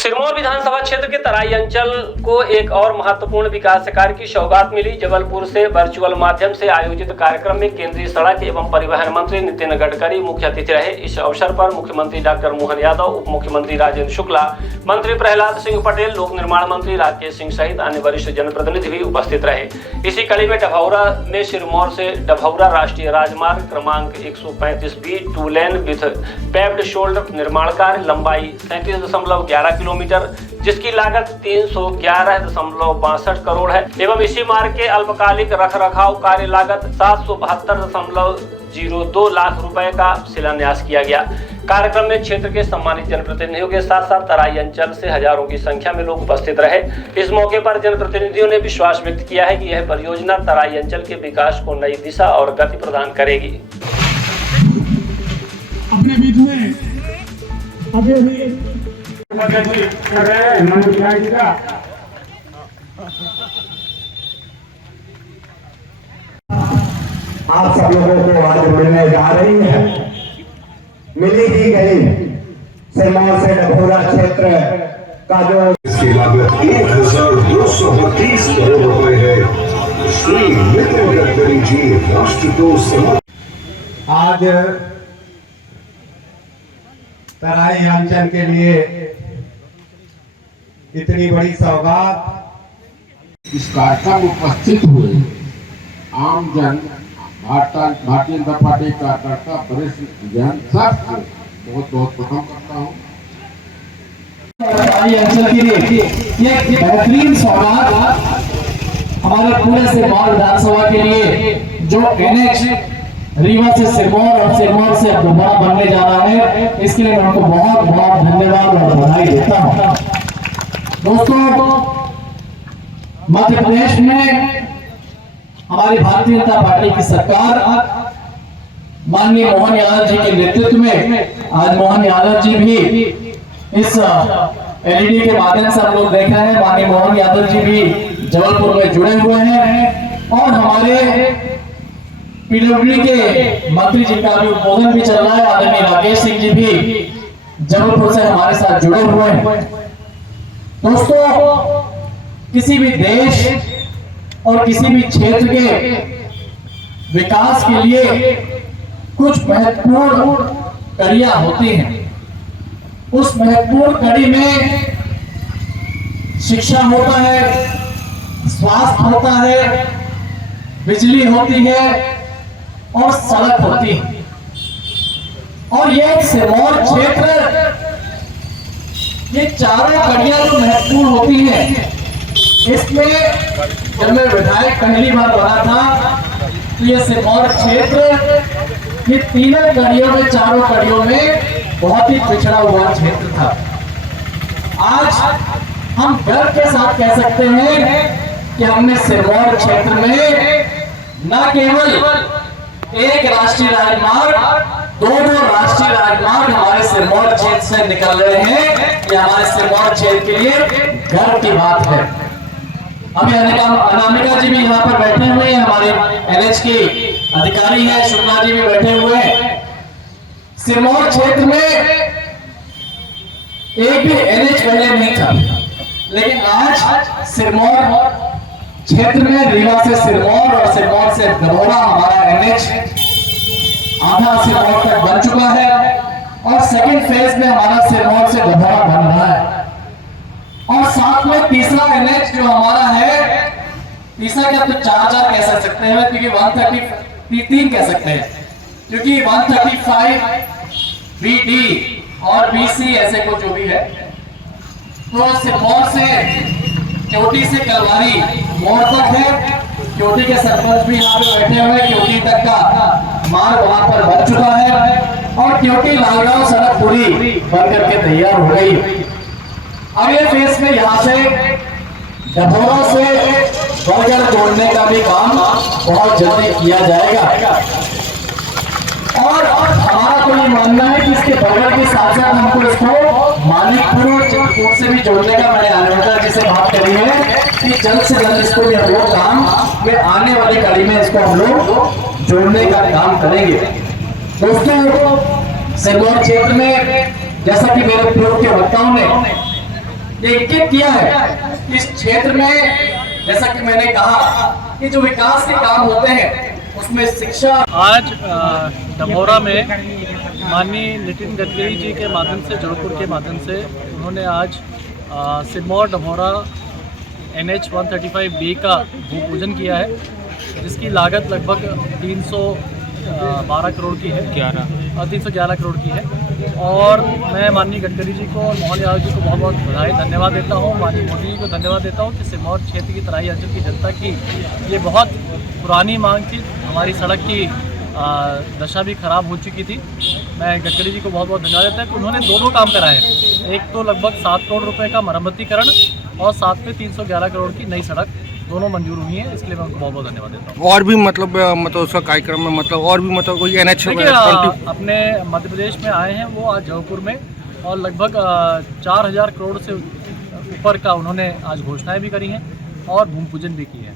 सिरमौर विधानसभा क्षेत्र के तराई अंचल को एक और महत्वपूर्ण विकास कार्य की सौगात मिली। जबलपुर से वर्चुअल माध्यम से आयोजित कार्यक्रम में केंद्रीय सड़क एवं परिवहन मंत्री नितिन गडकरी मुख्य अतिथि रहे। इस अवसर पर मुख्यमंत्री डॉक्टर मोहन यादव, उप मुख्यमंत्री राजेंद्र शुक्ला, मंत्री प्रहलाद सिंह पटेल, लोक निर्माण मंत्री राकेश सिंह सहित अन्य वरिष्ठ जनप्रतिनिधि भी उपस्थित रहे। इसी कड़ी में डभौरा में सिरमौर से डभौरा राष्ट्रीय राजमार्ग क्रमांक 135B 2 lane with paved shoulder निर्माण कार्य लंबाई 37.11 किलोमीटर, जिसकी लागत 311.62 करोड़ है एवं इसी मार्ग के अल्पकालिक रखरखाव कार्य लागत 772.02 लाख रुपए का शिलान्यास किया गया। कार्यक्रम में क्षेत्र के सम्मानित जनप्रतिनिधियों के साथ साथ तराई अंचल से हजारों की संख्या में लोग उपस्थित रहे। इस मौके पर जनप्रतिनिधियों ने विश्वास व्यक्त किया है कि यह परियोजना तराई अंचल के विकास को नई दिशा और गति प्रदान करेगी। अपने बीच में कर रहे हैं आप सब लोगों को आज मिलने जा रही है। मिली ही गई सिरमौर से डभौरा क्षेत्र का जो इसकी लागत 1232 करोड़ रुपए है। श्री नितिन गडकरी जी राष्ट्र को आज तराई अंचल के लिए इतनी बड़ी सौगात। इस कार्यक्रम में उपस्थित हुए आम जन, भारतीय जनता पार्टी कार्यकर्ता, वरिष्ठ जन सबको बहुत बहुत प्रणाम करता हूँ। तराई अंचल के लिए ये बेहतरीन सौगात हमारे पूरे सिरमौर विधानसभा के लिए जो NH रीवा से सिरमौर और सिरमौर से डभौरा बनने जा रहा है, इसके लिए मैं उनको बहुत बहुत धन्यवाद और बधाई देता हूँ। दोस्तों, मध्य प्रदेश में हमारी भारतीय जनता पार्टी की सरकार माननीय मोहन यादव जी के नेतृत्व में, आज मोहन यादव जी भी इस LED के माध्यम से हम लोग देख रहे हैं, माननीय मोहन यादव जी भी जबलपुर में जुड़े हुए हैं और हमारे PWD के मंत्री जी का भी उद्बोधन भी चल रहा है। आदरणीय राकेश सिंह जी भी जबलपुर से हमारे साथ जुड़े हुए हैं। दोस्तों, किसी भी देश और किसी भी क्षेत्र के विकास के लिए कुछ महत्वपूर्ण कड़ियां होती हैं। उस महत्वपूर्ण कड़ी में शिक्षा होता है, स्वास्थ्य होता है, बिजली होती है और सड़क होती है। और ये सिरमौर क्षेत्र, ये चारों कड़ियां जो महत्वपूर्ण होती हैं, इसमें जब मैं विधायक पहली बार बना था तो ये सिरमौर क्षेत्र ये तीनों कड़ियों में, चारों कड़ियों में बहुत ही पिछड़ा हुआ क्षेत्र था। आज हम गर्व के साथ कह सकते हैं कि हमने सिरमौर क्षेत्र में न केवल एक राष्ट्रीय राजमार्ग, दो राष्ट्रीय राजमार्ग हमारे सिरमौर क्षेत्र से निकल रहे हैं। ये हमारे सिरमौर क्षेत्र के लिए गर्व की बात है। अभी अनामिका जी भी यहाँ पर बैठे हुए हैं, हमारे NH के अधिकारी हैं, शुक्ला जी भी बैठे हुए हैं। सिरमौर क्षेत्र में एक भी NH पहले नहीं था, लेकिन आज सिरमौर क्षेत्र में रीवा से सिरमौर और सिरमौर से डभौरा हमारा NH आधा सिरमौर तक बन चुका है और सेकंड फेज में हमारा सिरमौर से डभौरा बन रहा है। और साथ में तीसरा NH जो हमारा है, तीसरा क्या तो चार कह सकते हैं, क्योंकि 133 कह सकते हैं, क्योंकि 135 BD और BC ऐसे को जो भी है। तो सिरमौर से क्योटी से कलवारी मोड़ तक है। क्योटी के सरपंच भी यहाँ पे बैठे हुए हैं। क्योटी तक का मार्ग वहां पर बन चुका है और क्योटी लालगांव सड़क पूरी बन करके तैयार हो गई। अगले फेज में यहाँ से डभौरा से बर्गर जोड़ने का भी काम बहुत जल्दी किया जाएगा। और हमारा तो ये मानना है कि इसके बगल के साथ साथ हमको इसको मानिकपुर चित्रकूट से भी जोड़ने का, मैंने अनामिका जी से बात करी है कि जल्द से जल्द इसको भी हम लोग काम में आने वाली कड़ी में इसको हम लोग जोड़ने का काम करेंगे। दोस्तों, सिरमौर क्षेत्र में जैसा कि मेरे पूर्व के वक्ताओं ने ये इंगित किया है कि इस क्षेत्र में, जैसा कि मैंने कहा कि जो विकास के काम होते हैं उसमें शिक्षा। आज डभौरा में माननीय नितिन गडकरी जी के माध्यम से, जबलपुर के माध्यम से उन्होंने आज सिरमौर डभौरा NH 135B का भूमि पूजन किया है, जिसकी लागत लगभग 312 करोड़ की है, 311 करोड़ की है। और मैं माननीय गडकरी जी को और मोहन यादव जी को बहुत बहुत बधाई धन्यवाद देता हूँ, माननीय मोदी जी को धन्यवाद देता हूँ कि सिरमौर क्षेत्र की तराई अंचल की जनता की ये बहुत पुरानी मांग थी। हमारी सड़क की दशा भी खराब हो चुकी थी। मैं गडकरी जी को बहुत बहुत धन्यवाद देता हूँ कि उन्होंने दोनों काम कराए हैं, एक तो लगभग 7 करोड़ रुपए का मरम्मतीकरण और साथ में 311 करोड़ की नई सड़क दोनों मंजूर हुई हैं, इसके लिए मैं उनको बहुत बहुत धन्यवाद देता हूँ। और भी मतलब उसका कार्यक्रम में और भी कोई NH अपने मध्य प्रदेश में आए हैं वो आज जबलपुर में, और लगभग 4000 करोड़ से ऊपर का उन्होंने आज घोषणाएं भी करी हैं और भूमि पूजन भी की है।